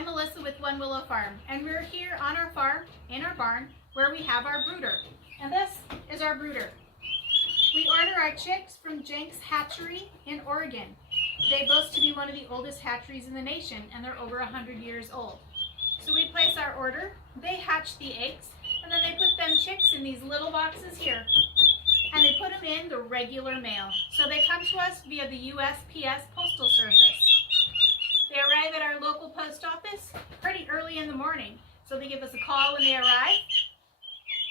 I'm Melissa with One Willow Farm, and we're here on our farm, in our barn, where we have our brooder. And this is our brooder. We order our chicks from Jenks Hatchery in Oregon. They boast to be one of the oldest hatcheries in the nation, and they're over 100 years old. So we place our order, they hatch the eggs, and then they put them chicks in these little boxes here. And they put them in the regular mail. So they come to us via the USPS Postal Service. They arrive at our local post office pretty early in the morning. So they give us a call when they arrive.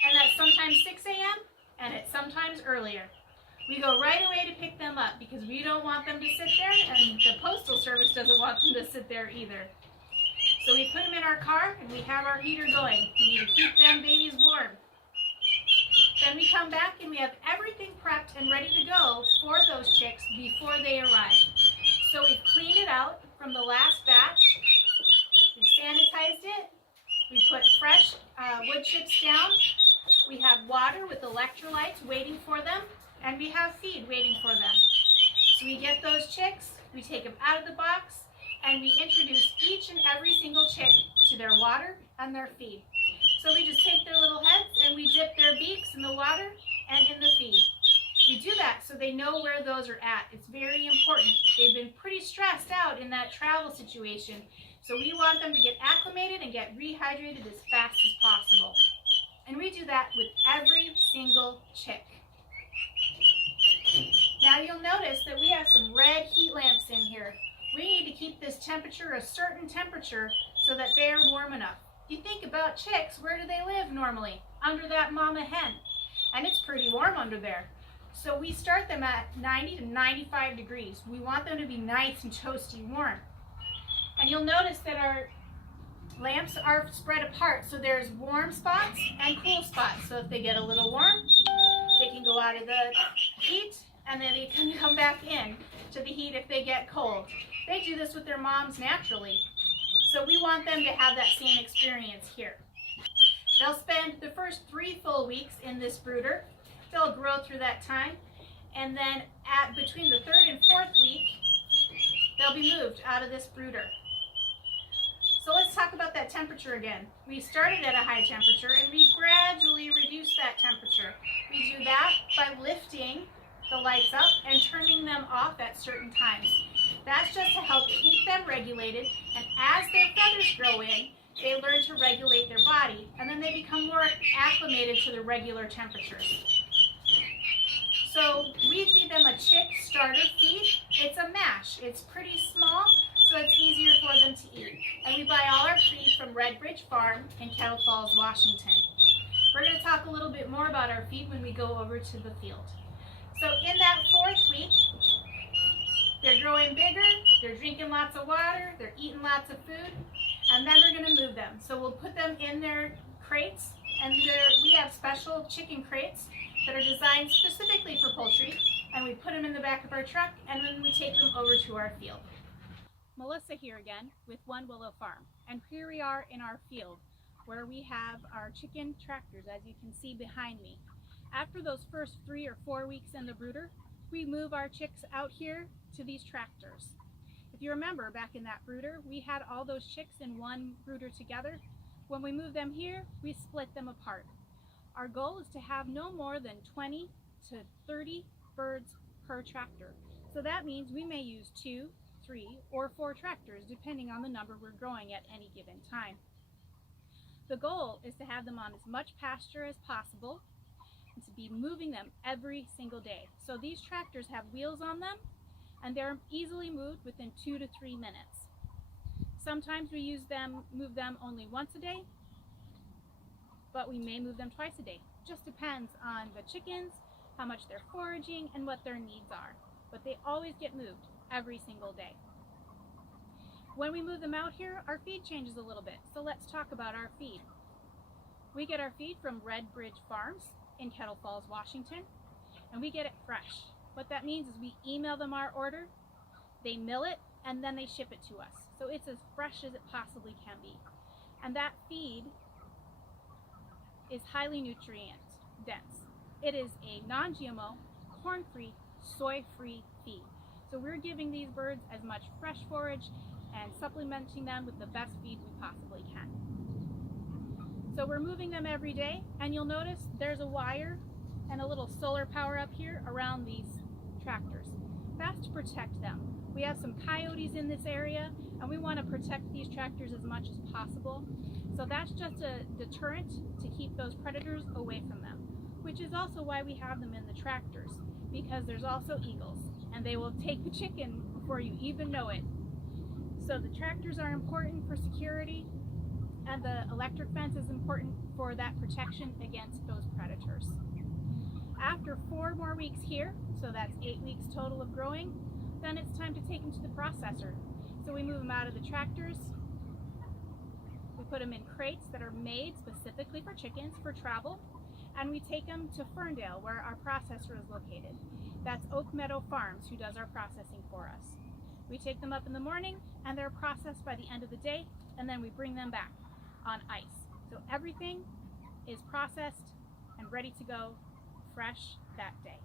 And that's sometimes 6 a.m. and it's sometimes earlier. We go right away to pick them up because we don't want them to sit there, and the Postal Service doesn't want them to sit there either. So we put them in our car and we have our heater going. We need to keep them babies warm. Then we come back and we have everything prepped and ready to go for those chicks before they arrive. So we've cleaned it out from the last batch. We've sanitized it. We put fresh wood chips down. We have water with electrolytes waiting for them. And we have feed waiting for them. So we get those chicks, we take them out of the box, and we introduce each and every single chick to their water and their feed. So we just take their little heads and we dip their beaks in the water and in the feed. We do that so they know where those are at. It's very important. They've been pretty stressed out in that travel situation, so we want them to get acclimated and get rehydrated as fast as possible. And we do that with every single chick. Now you'll notice that we have some red heat lamps in here. We need to keep this temperature a certain temperature so that they are warm enough. You think about chicks, where do they live normally? Under that mama hen. And it's pretty warm under there. So we start them at 90 to 95 degrees. We want them to be nice and toasty warm. And you'll notice that our lamps are spread apart. So there's warm spots and cool spots. So if they get a little warm, they can go out of the heat and then they can come back in to the heat if they get cold. They do this with their moms naturally. So we want them to have that same experience here. They'll spend the first 3 full weeks in this brooder. They'll grow through that time. And then between the 3rd and 4th week, they'll be moved out of this brooder. So let's talk about that temperature again. We started at a high temperature and we gradually reduce that temperature. We do that by lifting the lights up and turning them off at certain times. That's just to help keep them regulated, and as their feathers grow in, they learn to regulate their body, and then they become more acclimated to the regular temperatures. So we feed them a chick starter feed. It's a mash. It's pretty small, so it's easier for them to eat. And we buy all our feed from Redbridge Farm in Kettle Falls, Washington. We're going to talk a little bit more about our feed when we go over to the field. So in that 4th week, they're growing bigger, they're drinking lots of water, they're eating lots of food, and then we're going to move them. So we'll put them in their crates, and we have special chicken crates that are designed specifically for poultry, and we put them in the back of our truck, and then we take them over to our field. Melissa here again with One Willow Farm, and here we are in our field where we have our chicken tractors, as you can see behind me. After those first 3 or 4 weeks in the brooder, we move our chicks out here to these tractors. If you remember, back in that brooder, we had all those chicks in one brooder together. When we move them here, we split them apart. Our goal is to have no more than 20 to 30 birds per tractor. So that means we may use 2, 3, or 4 tractors, depending on the number we're growing at any given time. The goal is to have them on as much pasture as possible, and to be moving them every single day. So these tractors have wheels on them, and they're easily moved within 2 to 3 minutes. Sometimes we move them only once a day, but we may move them twice a day. Just depends on the chickens, how much they're foraging, and what their needs are. But they always get moved every single day. When we move them out here, our feed changes a little bit. So let's talk about our feed. We get our feed from Redbridge Farms in Kettle Falls, Washington, and we get it fresh. What that means is we email them our order, they mill it, and then they ship it to us. So it's as fresh as it possibly can be. And that feed is highly nutrient dense. It is a non-GMO, corn-free, soy-free feed. So we're giving these birds as much fresh forage and supplementing them with the best feed we possibly can. So we're moving them every day, and you'll notice there's a wire and a little solar power up here around these tractors. That's to protect them. We have some coyotes in this area, and we want to protect these tractors as much as possible. So that's just a deterrent to keep those predators away from them, which is also why we have them in the tractors, because there's also eagles, and they will take the chicken before you even know it. So the tractors are important for security, and the electric fence is important for that protection against those predators. After 4 more weeks here, so that's 8 weeks total of growing, then it's time to take them to the processor. So we move them out of the tractors, we put them in crates that are made specifically for chickens for travel, and we take them to Ferndale, where our processor is located. That's Oak Meadow Farms, who does our processing for us. We take them up in the morning, and they're processed by the end of the day, and then we bring them back on ice. So everything is processed and ready to go fresh that day.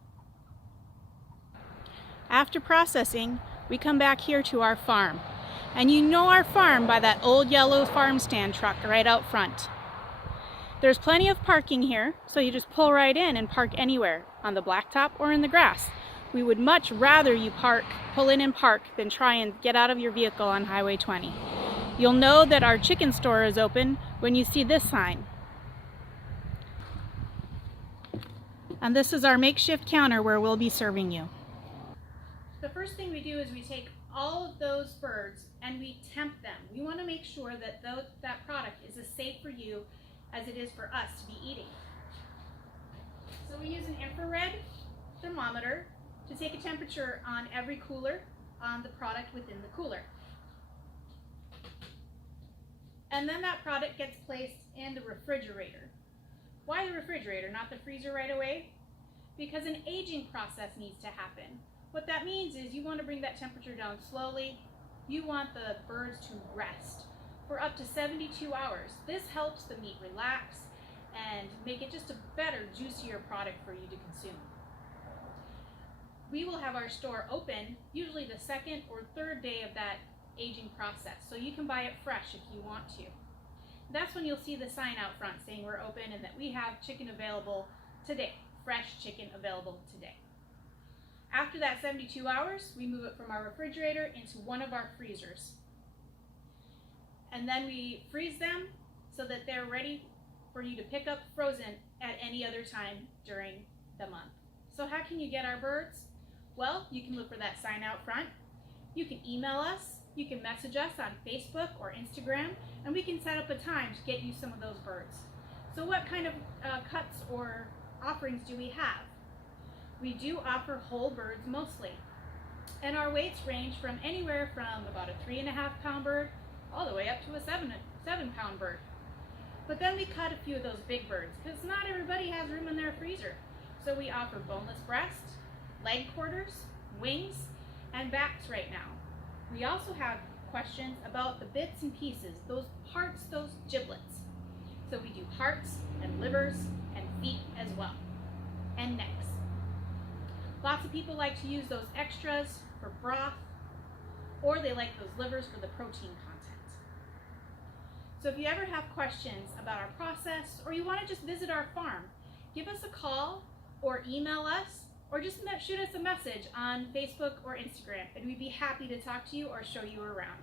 After processing, we come back here to our farm. And you know our farm by that old yellow farm stand truck right out front. There's plenty of parking here, so you just pull right in and park anywhere, on the blacktop or in the grass. We would much rather you pull in and park than try and get out of your vehicle on Highway 20. You'll know that our chicken store is open when you see this sign. And this is our makeshift counter where we'll be serving you. The first thing we do is we take all of those birds and we temp them. We want to make sure that that product is as safe for you as it is for us to be eating. So we use an infrared thermometer to take a temperature on every cooler on the product within the cooler. And then that product gets placed in the refrigerator. Why the refrigerator, not the freezer right away? Because an aging process needs to happen. What that means is you want to bring that temperature down slowly. You want the birds to rest for up to 72 hours. This helps the meat relax and make it just a better, juicier product for you to consume. We will have our store open usually the 2nd or 3rd day of that aging process, so you can buy it fresh if you want to. That's when you'll see the sign out front saying we're open and that we have chicken available today, fresh chicken available today. After that 72 hours, we move it from our refrigerator into one of our freezers. And then we freeze them so that they're ready for you to pick up frozen at any other time during the month. So how can you get our birds? Well, you can look for that sign out front. You can email us. You can message us on Facebook or Instagram, and we can set up a time to get you some of those birds. So what kind of cuts or offerings do we have? We do offer whole birds mostly, and our weights range from anywhere from about a 3.5-pound bird all the way up to a 7-pound bird. But then we cut a few of those big birds because not everybody has room in their freezer. So we offer boneless breast, leg quarters, wings, and backs right now. We also have questions about the bits and pieces, those parts, those giblets. So we do hearts and livers and feet as well, and necks. Lots of people like to use those extras for broth, or they like those livers for the protein content. So if you ever have questions about our process, or you want to just visit our farm, give us a call or email us, or just shoot us a message on Facebook or Instagram, and we'd be happy to talk to you or show you around.